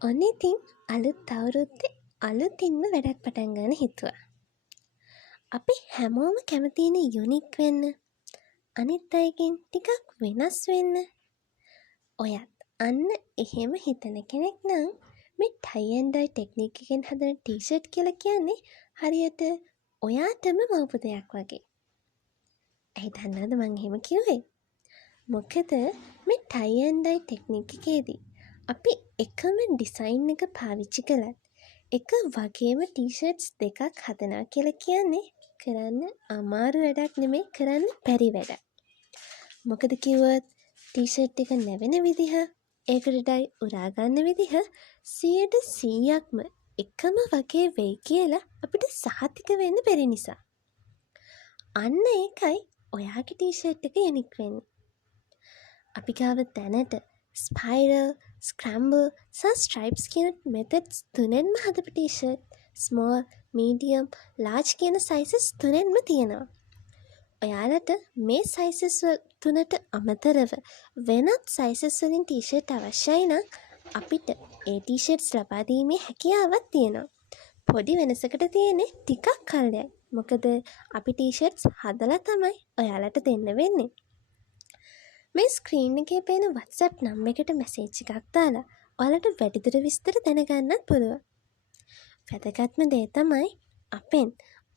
ඔන්න ඉතින් අලුත් අවුරුද්දේ අලුතින්ම වැඩක් පටන් ගන්න හිතුවා. අපි හැමෝම කැමතිනේ යුනික් වෙන්න. අනිත් අයගෙන් ටිකක් වෙනස් වෙන්න. ඔයත් අන්න එහෙම හිතන කෙනෙක් නම් මේ ටයි ඇන්ඩ් ඩයි ටෙක්නික් එකෙන් හදන ටී-ෂර්ට් කියලා කියන්නේ හරියට ඔයාටම මවපු දෙයක් වගේ. ඇයි දන්නවද මං එහෙම කිව්වේ? මොකද මේ ටයි ඇන්ඩ් ඩයි ටෙක්නික් එකේදී අපි එකම ඩිසයින් එක පාවිච්චි කළත් එක වගේම ටී-ෂර්ට්ස් දෙකක් හදනවා කියලා කියන්නේ කරන්න අමාරු වැඩක් නෙමෙයි, කරන්න බැරි වැඩක්. මොකද කිව්වොත් ටී-ෂර්ට් එක නැවෙන විදිහ, ඒකට ඩයි උරා ගන්න විදිහ 100%ක්ම එකම වගේ වෙයි කියලා අපිට සහතික වෙන්න බැරි නිසා. අන්න ඒකයි ඔයාගේ ටී-ෂර්ට් එක යුනික් වෙන්නේ. අපි ගාව දැනට ස්පයිරල්, ස්ක්‍රැම්බල් සහ ස්ට්‍රයිප්ස් කියන මෙතඩ්ස් තුනෙන්ම හදපු ටී-ෂර්ට් ස්මෝල්, මීඩියම්, ලාර්ජ් කියන සයිසස් තුනෙන්ම තියෙනවා. ඔයාලට මේ සයිසස් තුනට අමතරව වෙනත් සයිසස් වලින් ටී-ෂර්ට් අවශ්‍යයි නම් අපිට ඒ ටී-ෂර්ට්ස් ලබා දීමේ හැකියාවක් තියෙනවා. පොඩි වෙනසකට තියෙන්නේ ටිකක් කල්යයි. මොකද අපි ටී-ෂර්ට්ස් හදලා තමයි ඔයාලට දෙන්න වෙන්නේ. මේ ස්ක්‍රීන් එකේ පේන WhatsApp නම් එකට මැසේජ් එකක් දාලා ඔයාලට වැඩිදුර විස්තර දැනගන්නත් පුළුවන්. වැදගත්ම දේ තමයි අපෙන්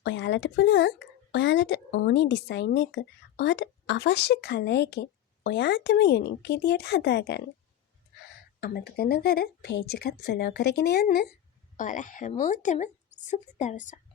ඔයාලට පුළුවන් ඔයාලට ඕනි ඩිසයින් එක ඔයාලට අවශ්‍ය කලර් එකෙන් ඔයාටම යුනික් විදියට හදාගන්න. අමතක නොකර පේජ් එකත් ෆලෝ කරගෙන යන්න. ඔයාලා හැමෝටම සුබ දවසක්.